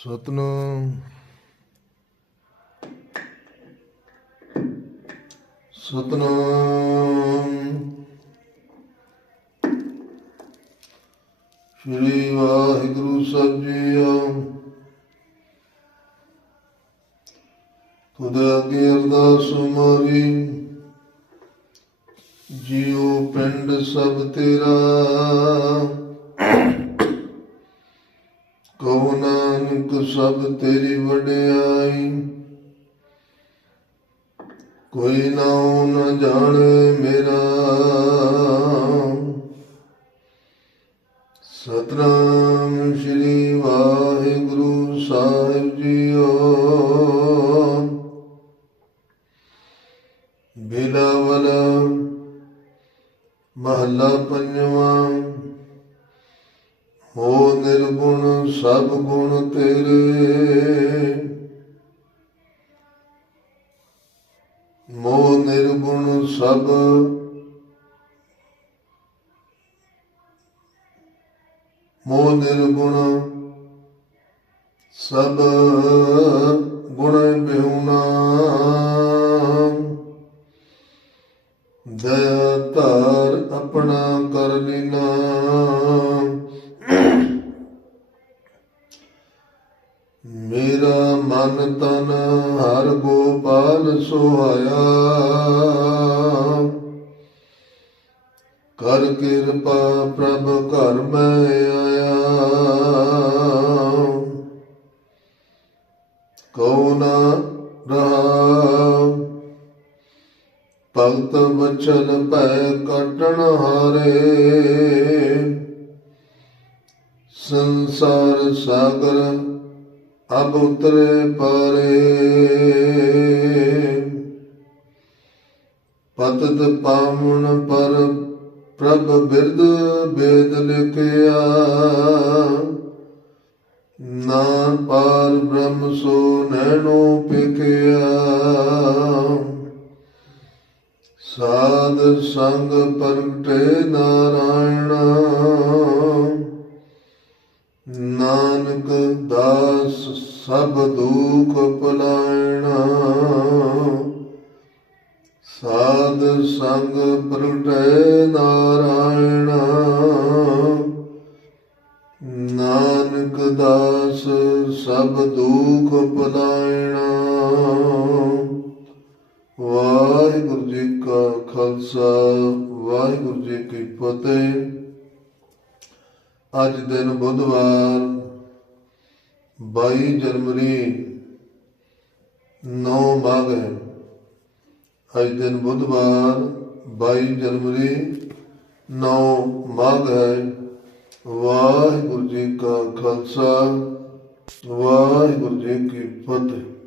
ਸਤਨਾਮ। ਸਤਨਾਮ। ਸ਼੍ਰੀ ਵਾਹਿਗੁਰੂ ਸਾਹਿਬ ਜੀ ਤੁਧ ਅੱਗੇ ਅਰਦਾਸ ਮਾਰੀ ਜੀਉ ਪਿੰਡ ਸਭ ਤੇਰਾ। ਕਹੋ ਨਾਨਕ ਸਭ ਤੇਰੀ ਵਡਿਆਈ। ਕੋਈ ਨਾਉ ਨ ਜਾਣੇ ਮੇਰਾ। ਸਤਨਾਮ ਸ੍ਰੀ ਵਾਹਿਗੁਰੂ ਸਾਹਿਬ ਜੀਓ। ਬਿਲਾਵਲ ਮਹੱਲਾ ਪੰਜਵਾਂ। ਹੋ ਨਿਰਗੁਣ ਸਭ ਗੁਣ ਤੇਰੇ। ਮੋਹ ਨਿਰਗੁਣ ਸਭ ਮੋਹ ਨਿਰਗੁਣ ਸਭ ਗੁਣ ਬਿਹੁਨਾ ਦਇਆ ਧਾਰ ਆਪਣਾ ਕਰ ਲੀਨਾ। ਮੇਰਾ ਮਨ ਤਨ ਹਰ ਗੋਪਾਲ ਸੁਹਾਇਆ। ਕਰ ਕਿਰਪਾ ਪ੍ਰਭ ਘਰ ਮੈਂ ਆਇਆ। ਕਉ ਨਾ ਰਹਾ। ਭਗਤ ਬਚਨ ਭੈ ਕਟਣ ਹਾਰੇ। ਸੰਸਾਰ ਸਾਗਰ ਅਬ ਉਤਰ ਪਾਰੇ। ਪਤਤ ਪਾਵਨ ਪਰ ਪ੍ਰਭ ਬਿਰਦ ਬੇਦ ਲਿਖਿਆ। ਨਾ ਪਾਰ ਬ੍ਰਹਮ ਸੋ ਨੈਣੋ ਪਿਖਿਆ। ਸਾਧ ਸੰਗ ਪ੍ਰਗਟੇ ਨਾਰਾਇਣ। ਨਾਨਕ ਦਾਸ ਸਭ ਦੁਖ ਪਲਾਇਣਾ ਸਾਧ ਸੰਗ ਪ੍ਰਗਟੈ ਨਾਰਾਇਣਾ। ਨਾਨਕ ਦਾਸ ਸਭ ਦੁਖ ਪਲਾਇਣਾ ਵਾਹਿਗੁਰੂ ਜੀ ਕਾ ਖਾਲਸਾ, ਵਾਹਿਗੁਰੂ ਜੀ ਕੀ ਫਤਿਹ। ਅੱਜ ਦਿਨ ਬੁੱਧਵਾਰ 22 ਜਨਵਰੀ 9 ਮਾਘ ਹੈ। ਅੱਜ ਦਿਨ ਬੁੱਧਵਾਰ 22 ਜਨਵਰੀ 9 ਮਾਘ ਹੈ। ਵਾਹਿਗੁਰੂ ਜੀ ਕਾ ਖਾਲਸਾ, ਵਾਹਿਗੁਰੂ ਜੀ ਕੀ ਫਤਿਹ।